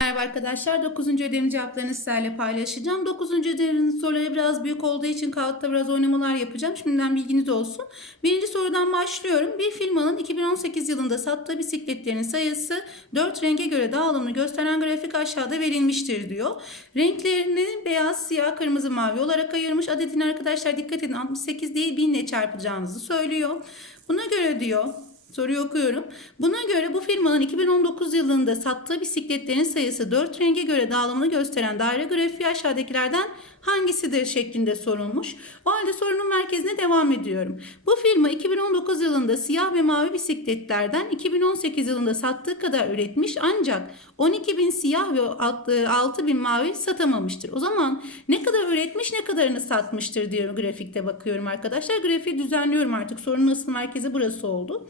Merhaba arkadaşlar. 9. ödevin cevaplarını sizlerle paylaşacağım. 9. ödevin soruları biraz büyük olduğu için kağıtta biraz oynamalar yapacağım. Şimdiden bilginiz olsun. Birinci sorudan başlıyorum. Bir firmanın 2018 yılında sattığı bisikletlerin sayısı 4 renge göre dağılımını gösteren grafik aşağıda verilmiştir diyor. Renklerini beyaz, siyah, kırmızı, mavi olarak ayırmış. Adetini arkadaşlar dikkat edin 68 değil 1000 ile çarpacağınızı söylüyor. Buna göre diyor Soruyu okuyorum. Buna göre bu firmanın 2019 yılında sattığı bisikletlerin sayısı 4 renge göre dağılımını gösteren daire grafiği aşağıdakilerden hangisidir şeklinde sorulmuş. O halde sorunun merkezine devam ediyorum. Bu firma 2019 yılında siyah ve mavi bisikletlerden 2018 yılında sattığı kadar üretmiş ancak 12 bin siyah ve 6 bin mavi satamamıştır. O zaman ne kadar üretmiş ne kadarını satmıştır diyor grafikte bakıyorum arkadaşlar. Grafiği düzenliyorum artık sorunun asıl merkezi burası oldu.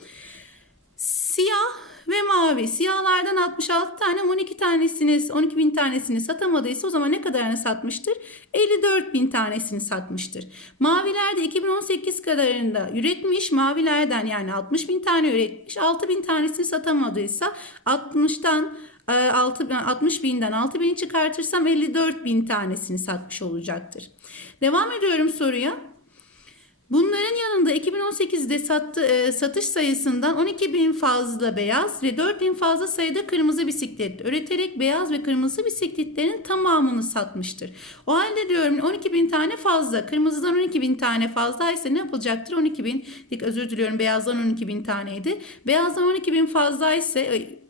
Siyah ve mavi. Siyahlardan 66 tane 12 tanesini 12 bin tanesini satamadıysa o zaman ne kadarını satmıştır? 54 bin tanesini satmıştır. Maviler de 2018 kadarında üretmiş. Mavilerden yani 60 bin tane üretmiş. 6 bin tanesini satamadıysa 60'tan 6, 60 binden 6 bini çıkartırsam 54 bin tanesini satmış olacaktır. Devam ediyorum soruya. Bunların yanında 2018'de sattı, e, satış sayısından 12 bin fazla beyaz ve 4 bin fazla sayıda kırmızı bisiklet üreterek beyaz ve kırmızı bisikletlerin tamamını satmıştır. O halde diyorum 12 bin tane fazla. Kırmızıdan 12 bin tane fazlaysa ne yapılacaktır? 12 bin, özür diliyorum beyazdan 12 bin taneydi. Beyazdan 12 bin fazlaysa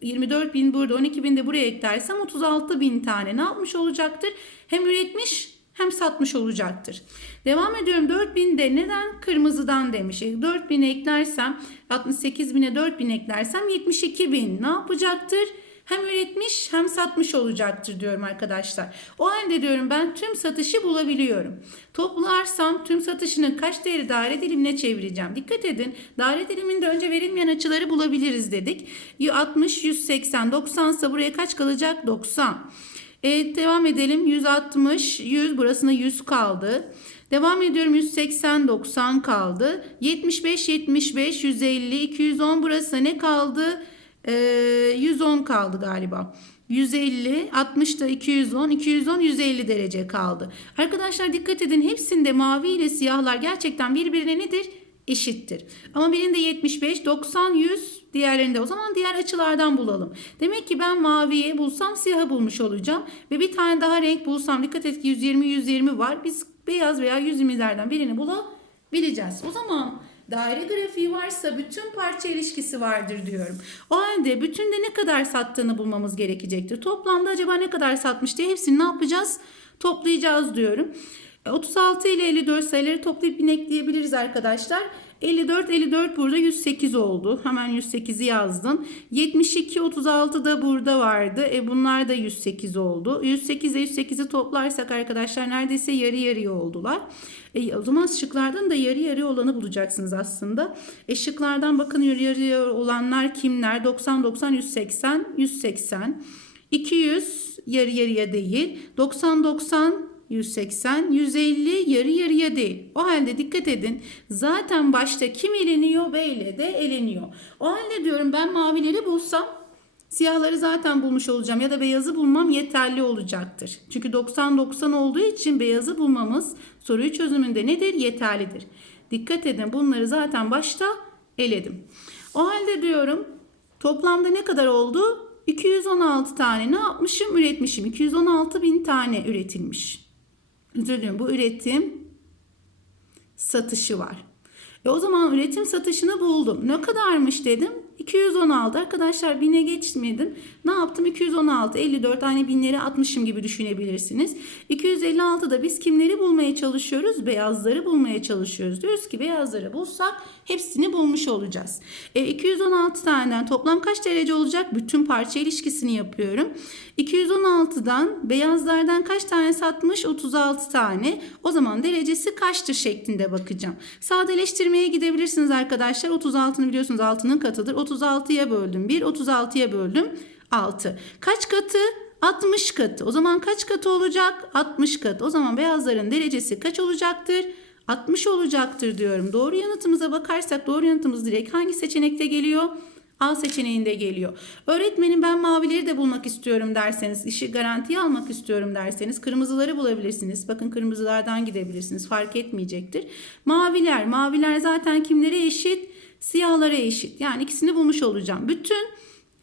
24 bin burada 12 bin de buraya eklersem 36 bin tane ne yapmış olacaktır? Hem üretmiş hem satmış olacaktır. Devam ediyorum 4000'de neden kırmızıdan demiş. 4000'e eklersem 68.000'e 4000 eklersem 72.000 ne yapacaktır? Hem üretmiş hem satmış olacaktır diyorum arkadaşlar. O halde diyorum ben tüm satışı bulabiliyorum. Toplarsam tüm satışının kaç değeri daire dilimine çevireceğim. Dikkat edin daire diliminde önce verilmeyen açıları bulabiliriz dedik. 60, 180, 90 ise buraya kaç kalacak? 90. Evet devam edelim. 160, 100 burasına 100 kaldı. Devam ediyorum 180, 90 kaldı. 75, 75, 150, 210 burası ne kaldı? Ee, 110 kaldı galiba. 150, 60 da 210, 210, 150 derece kaldı. Arkadaşlar dikkat edin hepsinde mavi ile siyahlar gerçekten birbirine nedir? Eşittir. Ama birinde 75, 90, 100 diğerlerinde o zaman diğer açılardan bulalım. Demek ki ben maviyi bulsam siyahı bulmuş olacağım. Ve bir tane daha renk bulsam dikkat et ki 120, 120 var. Biz beyaz veya 120'lerden birini bulabileceğiz. O zaman daire grafiği varsa bütün parça ilişkisi vardır diyorum. O halde bütünde ne kadar sattığını bulmamız gerekecektir. Toplamda acaba ne kadar satmış diye hepsini ne yapacağız? Toplayacağız diyorum. 36 ile 54 sayıları toplayıp yine ekleyebiliriz arkadaşlar. 54 54 burada 108 oldu. Hemen 108'i yazdım. 72 36 da burada vardı. E bunlar da 108 oldu. 108 ile 108'i toplarsak arkadaşlar neredeyse yarı yarıya oldular. E, o zaman şıklardan da yarı yarıya olanı bulacaksınız aslında. E şıklardan bakın yarı yarıya olanlar kimler? 90 90 180 180 200 yarı yarıya değil. 90 90 180, 150 yarı yarıya değil. O halde dikkat edin. Zaten başta kim eleniyor? B ile de eleniyor. O halde diyorum ben mavileri bulsam siyahları zaten bulmuş olacağım ya da beyazı bulmam yeterli olacaktır. Çünkü 90-90 olduğu için beyazı bulmamız soruyu çözümünde nedir? Yeterlidir. Dikkat edin bunları zaten başta eledim. O halde diyorum toplamda ne kadar oldu? 216 tane ne yapmışım? Üretmişim. 216 bin tane üretilmiş özür dilerim bu üretim satışı var. E o zaman üretim satışını buldum. Ne kadarmış dedim. 216 arkadaşlar bine geçmedim. Ne yaptım? 216, 54 tane binleri atmışım gibi düşünebilirsiniz. 256'da biz kimleri bulmaya çalışıyoruz? Beyazları bulmaya çalışıyoruz. Diyoruz ki beyazları bulsak hepsini bulmuş olacağız. E, 216 taneden toplam kaç derece olacak? Bütün parça ilişkisini yapıyorum. 216'dan beyazlardan kaç tane satmış? 36 tane. O zaman derecesi kaçtır şeklinde bakacağım. Sadeleştirmeye gidebilirsiniz arkadaşlar. 36'ını biliyorsunuz altının katıdır. 36'ya böldüm 1, 36'ya böldüm 6. Kaç katı? 60 katı. O zaman kaç katı olacak? 60 katı. O zaman beyazların derecesi kaç olacaktır? 60 olacaktır diyorum. Doğru yanıtımıza bakarsak doğru yanıtımız direkt hangi seçenekte geliyor? A seçeneğinde geliyor. Öğretmenim ben mavileri de bulmak istiyorum derseniz, işi garantiye almak istiyorum derseniz kırmızıları bulabilirsiniz. Bakın kırmızılardan gidebilirsiniz. Fark etmeyecektir. Maviler, maviler zaten kimlere eşit? Siyahlara eşit. Yani ikisini bulmuş olacağım. Bütün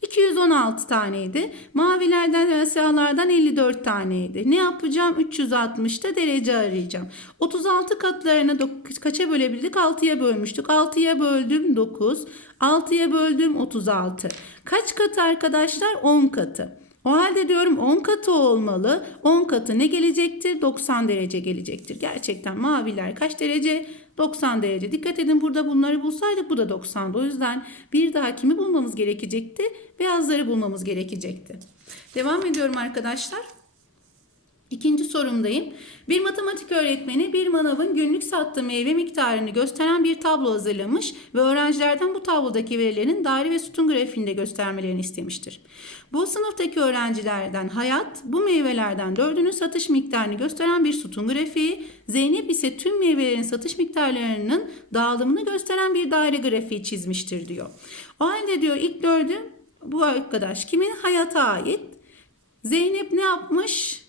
216 taneydi. Mavilerden ve siyahlardan 54 taneydi. Ne yapacağım? 360'ta derece arayacağım. 36 katlarını kaça bölebildik? 6'ya bölmüştük. 6'ya böldüm 9. 6'ya böldüm 36. Kaç katı arkadaşlar? 10 katı. O halde diyorum 10 katı olmalı. 10 katı ne gelecektir? 90 derece gelecektir. Gerçekten maviler kaç derece? 90 derece. Dikkat edin burada bunları bulsaydık bu da 90'dı. O yüzden bir daha kimi bulmamız gerekecekti? Beyazları bulmamız gerekecekti. Devam ediyorum arkadaşlar. İkinci sorumdayım. Bir matematik öğretmeni bir manavın günlük sattığı meyve miktarını gösteren bir tablo hazırlamış ve öğrencilerden bu tablodaki verilerin daire ve sütun grafiğinde göstermelerini istemiştir. Bu sınıftaki öğrencilerden Hayat bu meyvelerden dördünün satış miktarını gösteren bir sütun grafiği, Zeynep ise tüm meyvelerin satış miktarlarının dağılımını gösteren bir daire grafiği çizmiştir diyor. O halde diyor ilk dördü bu arkadaş kimin? Hayat'a ait. Zeynep ne yapmış?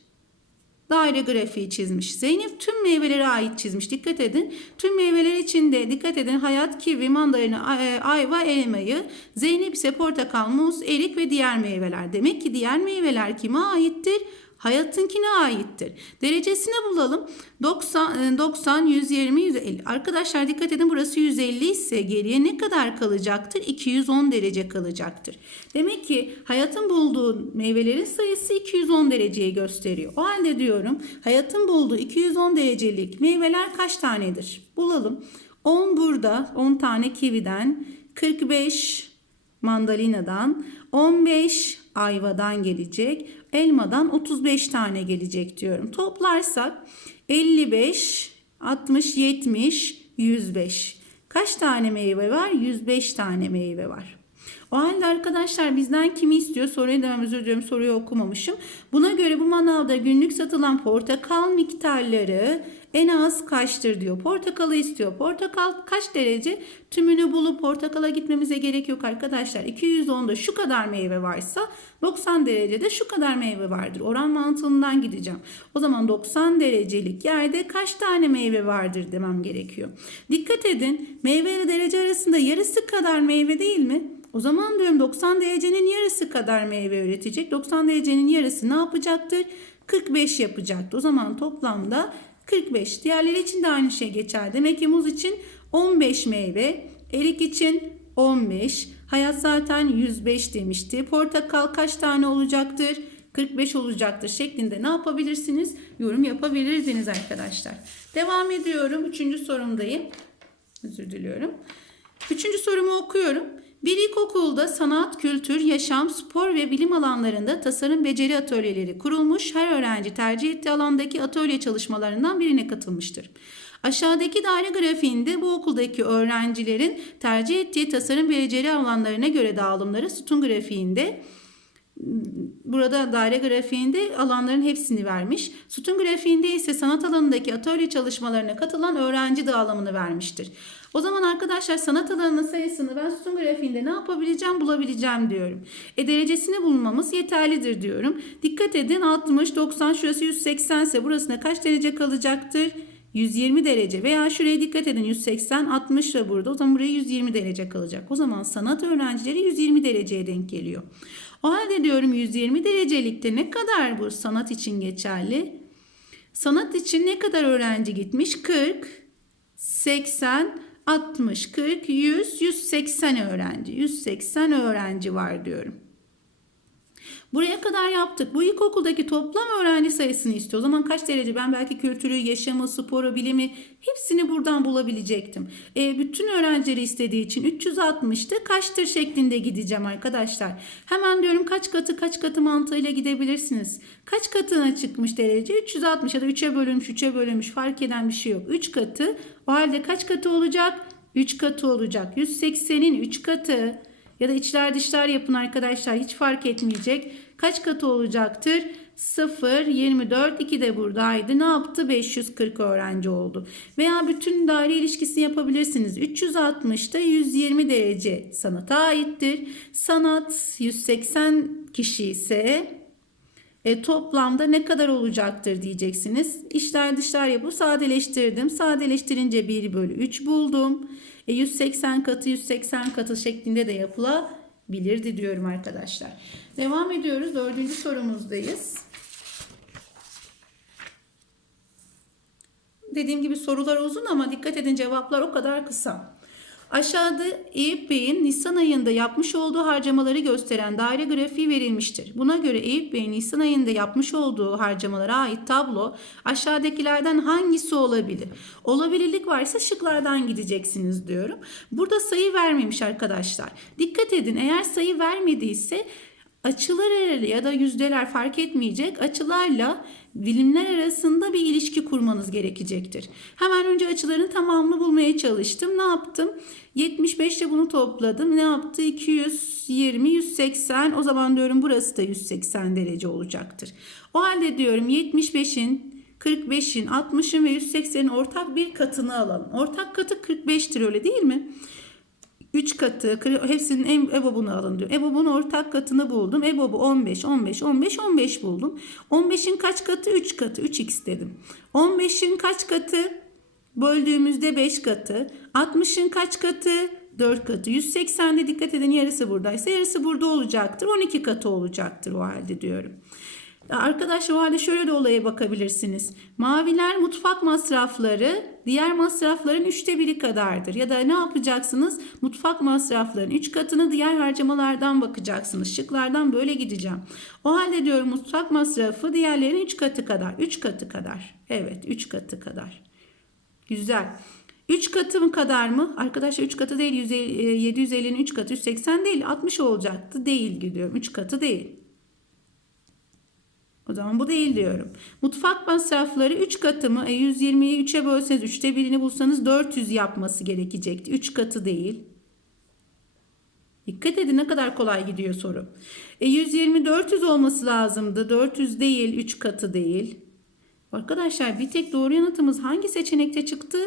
Daire grafiği çizmiş. Zeynep tüm meyvelere ait çizmiş. Dikkat edin. Tüm meyveler içinde dikkat edin. Hayat, kivi, mandalina, e, ayva, elmayı. Zeynep ise portakal, muz, erik ve diğer meyveler. Demek ki diğer meyveler kime aittir? Hayatınkine aittir. Derecesini bulalım. 90, 90, 120, 150. Arkadaşlar dikkat edin burası 150 ise geriye ne kadar kalacaktır? 210 derece kalacaktır. Demek ki hayatın bulduğu meyvelerin sayısı 210 dereceyi gösteriyor. O halde diyorum hayatın bulduğu 210 derecelik meyveler kaç tanedir? Bulalım. 10 burada 10 tane kividen 45 mandalinadan 15 ayvadan gelecek. Elmadan 35 tane gelecek diyorum. Toplarsak 55, 60, 70, 105. Kaç tane meyve var? 105 tane meyve var. O halde arkadaşlar bizden kimi istiyor? Soruyu da özür diliyorum soruyu okumamışım. Buna göre bu manavda günlük satılan portakal miktarları en az kaçtır diyor. Portakalı istiyor. Portakal kaç derece? Tümünü bulup portakala gitmemize gerek yok arkadaşlar. 210'da şu kadar meyve varsa 90 derecede şu kadar meyve vardır. Oran mantığından gideceğim. O zaman 90 derecelik yerde kaç tane meyve vardır demem gerekiyor. Dikkat edin meyve derece arasında yarısı kadar meyve değil mi? O zaman diyorum 90 derecenin yarısı kadar meyve üretecek. 90 derecenin yarısı ne yapacaktır? 45 yapacaktı. O zaman toplamda 45. Diğerleri için de aynı şey geçer. Demek ki muz için 15 meyve, erik için 15, hayat zaten 105 demişti. Portakal kaç tane olacaktır? 45 olacaktır şeklinde ne yapabilirsiniz? Yorum yapabilirsiniz arkadaşlar. Devam ediyorum. Üçüncü sorumdayım. Özür diliyorum. Üçüncü sorumu okuyorum. Bir ilkokulda sanat, kültür, yaşam, spor ve bilim alanlarında tasarım beceri atölyeleri kurulmuş. Her öğrenci tercih ettiği alandaki atölye çalışmalarından birine katılmıştır. Aşağıdaki daire grafiğinde bu okuldaki öğrencilerin tercih ettiği tasarım beceri alanlarına göre dağılımları sütun grafiğinde Burada daire grafiğinde alanların hepsini vermiş. Sütun grafiğinde ise sanat alanındaki atölye çalışmalarına katılan öğrenci dağılımını vermiştir. O zaman arkadaşlar sanat alanının sayısını ben sütun grafiğinde ne yapabileceğim bulabileceğim diyorum. E derecesini bulmamız yeterlidir diyorum. Dikkat edin 60, 90 şurası 180 ise burasına kaç derece kalacaktır? 120 derece veya şuraya dikkat edin 180 60 da burada o zaman buraya 120 derece kalacak. O zaman sanat öğrencileri 120 dereceye denk geliyor. O halde diyorum 120 derecelikte ne kadar bu sanat için geçerli? Sanat için ne kadar öğrenci gitmiş? 40, 80, 60, 40, 100, 180 öğrenci. 180 öğrenci var diyorum. Buraya kadar yaptık. Bu ilkokuldaki toplam öğrenci sayısını istiyor. O zaman kaç derece? Ben belki kültürü, yaşamı, sporu, bilimi hepsini buradan bulabilecektim. E, bütün öğrencileri istediği için 360'tı kaçtır şeklinde gideceğim arkadaşlar. Hemen diyorum kaç katı kaç katı mantığıyla gidebilirsiniz. Kaç katına çıkmış derece? 360 ya da 3'e bölünmüş 3'e bölünmüş fark eden bir şey yok. 3 katı. O halde kaç katı olacak? 3 katı olacak. 180'in 3 katı ya da içler dışlar yapın arkadaşlar hiç fark etmeyecek. Kaç katı olacaktır? 0, 24, 2 de buradaydı. Ne yaptı? 540 öğrenci oldu. Veya bütün daire ilişkisini yapabilirsiniz. 360'da 120 derece sanata aittir. Sanat 180 kişi ise e, toplamda ne kadar olacaktır diyeceksiniz. İşler dışlar yapıp sadeleştirdim. Sadeleştirince 1 bölü 3 buldum. E, 180 katı 180 katı şeklinde de yapılabilirdi diyorum arkadaşlar. Devam ediyoruz. Dördüncü sorumuzdayız. Dediğim gibi sorular uzun ama dikkat edin cevaplar o kadar kısa. Aşağıda Eyüp Bey'in Nisan ayında yapmış olduğu harcamaları gösteren daire grafiği verilmiştir. Buna göre Eyüp Bey'in Nisan ayında yapmış olduğu harcamalara ait tablo aşağıdakilerden hangisi olabilir? Olabilirlik varsa şıklardan gideceksiniz diyorum. Burada sayı vermemiş arkadaşlar. Dikkat edin eğer sayı vermediyse açılar ya da yüzdeler fark etmeyecek. Açılarla bilimler arasında bir ilişki kurmanız gerekecektir. Hemen önce açıların tamamını bulmaya çalıştım. Ne yaptım? 75 ile bunu topladım. Ne yaptı? 220, 180. O zaman diyorum burası da 180 derece olacaktır. O halde diyorum 75'in 45'in, 60'ın ve 180'in ortak bir katını alalım. Ortak katı 45'tir öyle değil mi? 3 katı hepsinin EBOB'unu alın diyor. EBOB'un ortak katını buldum. EBOB'u 15, 15, 15, 15 buldum. 15'in kaç katı? 3 katı. 3x dedim. 15'in kaç katı? Böldüğümüzde 5 katı. 60'ın kaç katı? 4 katı. 180'de dikkat edin yarısı buradaysa yarısı burada olacaktır. 12 katı olacaktır o halde diyorum. Arkadaşlar o halde şöyle de olaya bakabilirsiniz. Maviler mutfak masrafları diğer masrafların üçte biri kadardır. Ya da ne yapacaksınız? Mutfak masraflarının üç katını diğer harcamalardan bakacaksınız. Şıklardan böyle gideceğim. O halde diyorum mutfak masrafı diğerlerinin üç katı kadar. Üç katı kadar. Evet üç katı kadar. Güzel. 3 katı mı kadar mı? Arkadaşlar 3 katı değil. 750'nin 3 katı 180 değil. 60 olacaktı. Değil gidiyorum. 3 katı değil. O zaman bu değil diyorum. Mutfak masrafları 3 katı mı? E 120'yi 3'e bölseniz 3'te birini bulsanız 400 yapması gerekecekti. 3 katı değil. Dikkat edin ne kadar kolay gidiyor soru. E 120 400 olması lazımdı. 400 değil 3 katı değil. Arkadaşlar bir tek doğru yanıtımız hangi seçenekte çıktı?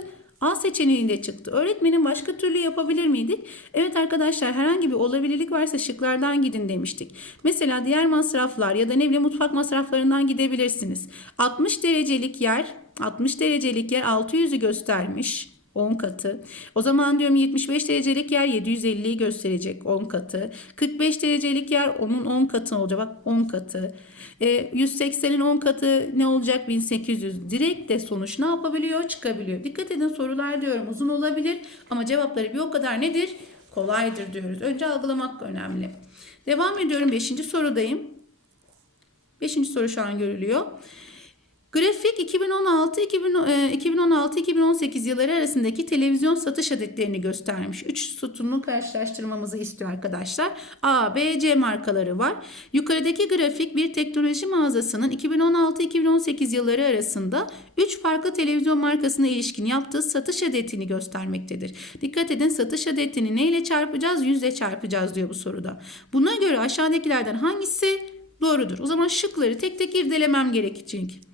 A seçeneğinde çıktı. Öğretmenin başka türlü yapabilir miydik? Evet arkadaşlar herhangi bir olabilirlik varsa şıklardan gidin demiştik. Mesela diğer masraflar ya da ne bileyim mutfak masraflarından gidebilirsiniz. 60 derecelik yer 60 derecelik yer 600'ü göstermiş. 10 katı. O zaman diyorum 75 derecelik yer 750'yi gösterecek 10 katı. 45 derecelik yer onun 10 katı olacak. Bak 10 katı. E, 180'in 10 katı ne olacak? 1800. Direkt de sonuç ne yapabiliyor? Çıkabiliyor. Dikkat edin sorular diyorum uzun olabilir ama cevapları bir o kadar nedir? Kolaydır diyoruz. Önce algılamak önemli. Devam ediyorum 5. sorudayım. 5. soru şu an görülüyor. Grafik 2016-2018 e, yılları arasındaki televizyon satış adetlerini göstermiş. 3 sütunlu karşılaştırmamızı istiyor arkadaşlar. A, B, C markaları var. Yukarıdaki grafik bir teknoloji mağazasının 2016-2018 yılları arasında 3 farklı televizyon markasına ilişkin yaptığı satış adetini göstermektedir. Dikkat edin satış adetini neyle çarpacağız? Yüzle çarpacağız diyor bu soruda. Buna göre aşağıdakilerden hangisi doğrudur? O zaman şıkları tek tek irdelemem gerekecek.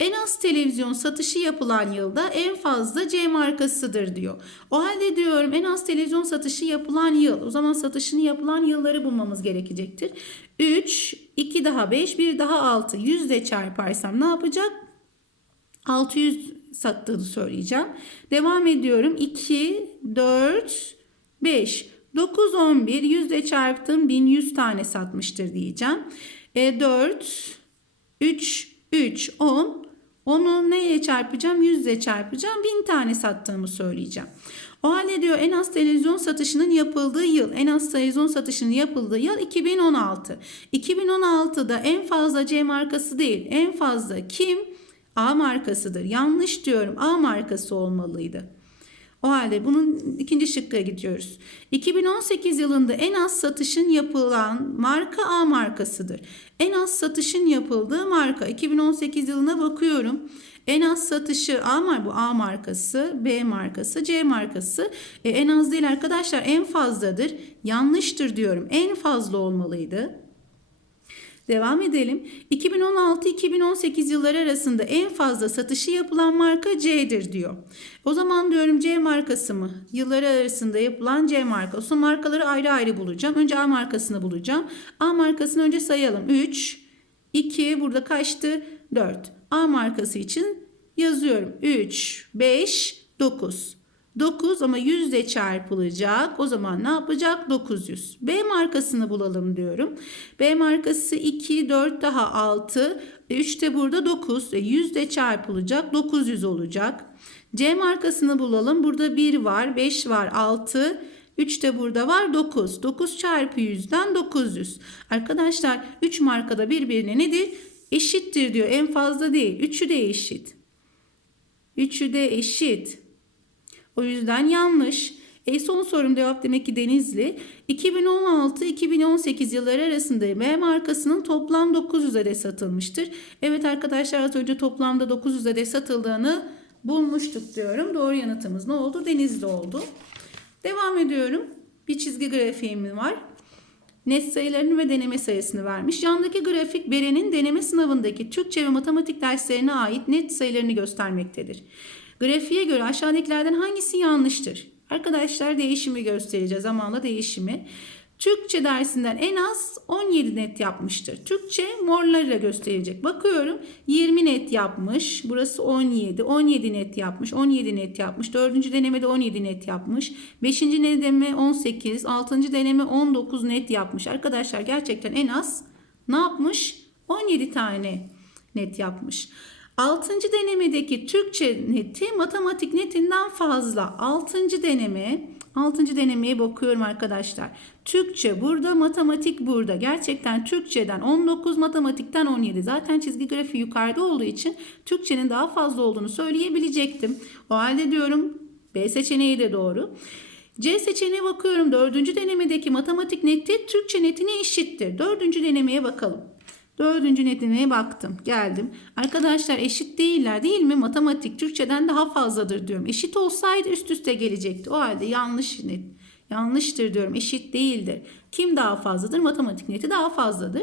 En az televizyon satışı yapılan yılda en fazla C markasıdır diyor. O halde diyorum en az televizyon satışı yapılan yıl. O zaman satışını yapılan yılları bulmamız gerekecektir. 3, 2 daha 5, 1 daha 6. 100 de çarparsam ne yapacak? 600 sattığını söyleyeceğim. Devam ediyorum. 2, 4, 5. 9, 11. 100 de çarptım. 1100 tane satmıştır diyeceğim. E, 4, 3, 3, 10. Onu neyle çarpacağım? 100 ile çarpacağım. 1000 tane sattığımı söyleyeceğim. O halde diyor en az televizyon satışının yapıldığı yıl, en az televizyon satışının yapıldığı yıl 2016. 2016'da en fazla C markası değil, en fazla kim? A markasıdır. Yanlış diyorum. A markası olmalıydı. O halde bunun ikinci şıkkına gidiyoruz. 2018 yılında en az satışın yapılan marka A markasıdır. En az satışın yapıldığı marka 2018 yılına bakıyorum. En az satışı A mar bu A markası, B markası, C markası. E, en az değil arkadaşlar en fazladır. Yanlıştır diyorum. En fazla olmalıydı. Devam edelim. 2016-2018 yılları arasında en fazla satışı yapılan marka C'dir diyor. O zaman diyorum C markası mı? Yılları arasında yapılan C markası. O markaları ayrı ayrı bulacağım. Önce A markasını bulacağım. A markasını önce sayalım. 3, 2, burada kaçtı? 4. A markası için yazıyorum. 3, 5, 9. 9 ama 100 ile çarpılacak. O zaman ne yapacak? 900. B markasını bulalım diyorum. B markası 2, 4 daha 6. 3 de burada 9. E 100 ile çarpılacak. 900 olacak. C markasını bulalım. Burada 1 var, 5 var, 6. 3 de burada var 9. 9 çarpı 100'den 900. Arkadaşlar 3 markada birbirine nedir? Eşittir diyor. En fazla değil. 3'ü de eşit. 3'ü de eşit. O yüzden yanlış. E son sorum cevap demek ki Denizli. 2016-2018 yılları arasında B markasının toplam 900 adet satılmıştır. Evet arkadaşlar az önce toplamda 900 adet satıldığını bulmuştuk diyorum. Doğru yanıtımız ne oldu? Denizli oldu. Devam ediyorum. Bir çizgi grafiğim var. Net sayılarını ve deneme sayısını vermiş. Yandaki grafik Beren'in deneme sınavındaki Türkçe ve matematik derslerine ait net sayılarını göstermektedir. Grafiğe göre aşağıdakilerden hangisi yanlıştır? Arkadaşlar değişimi göstereceğiz. Zamanla değişimi. Türkçe dersinden en az 17 net yapmıştır. Türkçe morlarıyla gösterecek. Bakıyorum 20 net yapmış. Burası 17. 17 net yapmış. 17 net yapmış. 4. denemede 17 net yapmış. 5. deneme 18. 6. deneme 19 net yapmış. Arkadaşlar gerçekten en az ne yapmış? 17 tane net yapmış. 6. denemedeki Türkçe neti matematik netinden fazla. 6. deneme 6. denemeye bakıyorum arkadaşlar. Türkçe burada, matematik burada. Gerçekten Türkçeden 19, matematikten 17. Zaten çizgi grafiği yukarıda olduğu için Türkçenin daha fazla olduğunu söyleyebilecektim. O halde diyorum B seçeneği de doğru. C seçeneğine bakıyorum. Dördüncü denemedeki matematik neti Türkçe netine eşittir. Dördüncü denemeye bakalım. Dördüncü netine baktım. Geldim. Arkadaşlar eşit değiller değil mi? Matematik Türkçeden daha fazladır diyorum. Eşit olsaydı üst üste gelecekti. O halde yanlış net. Yanlıştır diyorum. Eşit değildir. Kim daha fazladır? Matematik neti daha fazladır.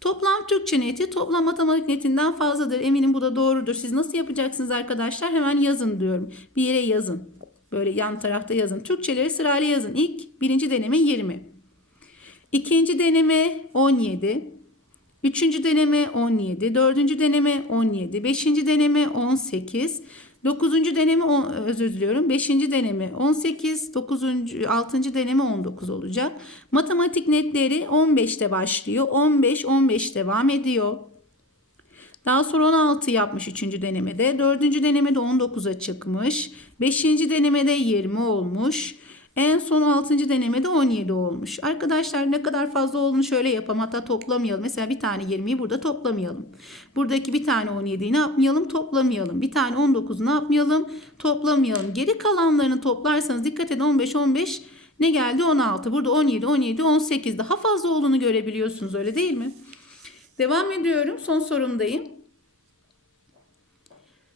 Toplam Türkçe neti toplam matematik netinden fazladır. Eminim bu da doğrudur. Siz nasıl yapacaksınız arkadaşlar? Hemen yazın diyorum. Bir yere yazın. Böyle yan tarafta yazın. Türkçeleri sırayla yazın. İlk birinci deneme 20. İkinci deneme 17. Üçüncü deneme 17, dördüncü deneme 17, beşinci deneme 18, dokuzuncu deneme on, özür diliyorum. Beşinci deneme 18, dokuzuncu, altıncı deneme 19 olacak. Matematik netleri 15'te başlıyor. 15, 15 devam ediyor. Daha sonra 16 yapmış 3. denemede. 4. denemede 19'a çıkmış. 5. denemede 20 olmuş. En son 6. denemede 17 olmuş. Arkadaşlar ne kadar fazla olduğunu şöyle yapalım. Hatta toplamayalım. Mesela bir tane 20'yi burada toplamayalım. Buradaki bir tane 17'yi ne yapmayalım? Toplamayalım. Bir tane 19'u ne yapmayalım? Toplamayalım. Geri kalanlarını toplarsanız dikkat edin 15 15 ne geldi? 16. Burada 17 17 18 daha fazla olduğunu görebiliyorsunuz öyle değil mi? Devam ediyorum. Son sorumdayım.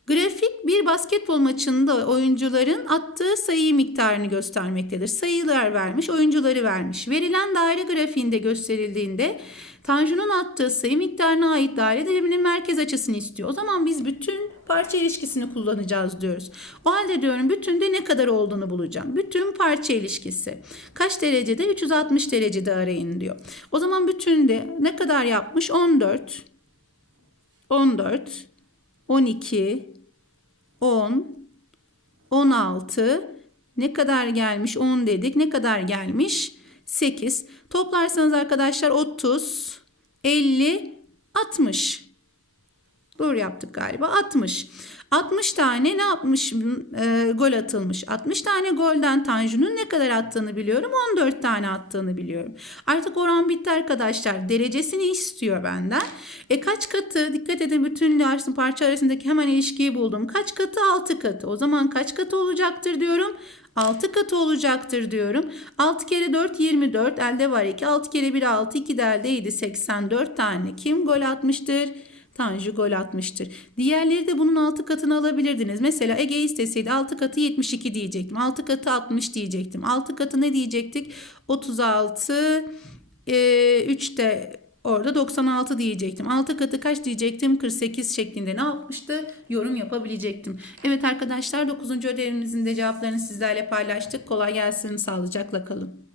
Grafik bir basketbol maçında oyuncuların attığı sayı miktarını göstermektedir. Sayılar vermiş, oyuncuları vermiş. Verilen daire grafiğinde gösterildiğinde Tanju'nun attığı sayı miktarına ait daire diliminin merkez açısını istiyor. O zaman biz bütün parça ilişkisini kullanacağız diyoruz. O halde diyorum bütünde ne kadar olduğunu bulacağım. Bütün parça ilişkisi. Kaç derecede? 360 derecede arayın diyor. O zaman bütünde ne kadar yapmış? 14, 14, 12, 10, 16, ne kadar gelmiş 10 dedik. Ne kadar gelmiş? 8. Toplarsanız arkadaşlar 30, 50, 60. Doğru yaptık galiba. 60. 60 tane ne yapmış e, gol atılmış. 60 tane golden Tanju'nun ne kadar attığını biliyorum. 14 tane attığını biliyorum. Artık oran bitti arkadaşlar. Derecesini istiyor benden. E kaç katı? Dikkat edin bütün arasın parça arasındaki hemen ilişkiyi buldum. Kaç katı? 6 katı. O zaman kaç katı olacaktır diyorum. 6 katı olacaktır diyorum. 6 kere 4 24 elde var 2. 6 kere 1 6 2 de eldeydi 84 tane. Kim gol atmıştır? Tanju gol atmıştır. Diğerleri de bunun 6 katını alabilirdiniz. Mesela Ege isteseydi 6 katı 72 diyecektim. 6 katı 60 diyecektim. 6 katı ne diyecektik? 36 e, 3 de Orada 96 diyecektim. 6 katı kaç diyecektim? 48 şeklinde ne yapmıştı? Yorum yapabilecektim. Evet arkadaşlar 9. ödevimizin de cevaplarını sizlerle paylaştık. Kolay gelsin. Sağlıcakla kalın.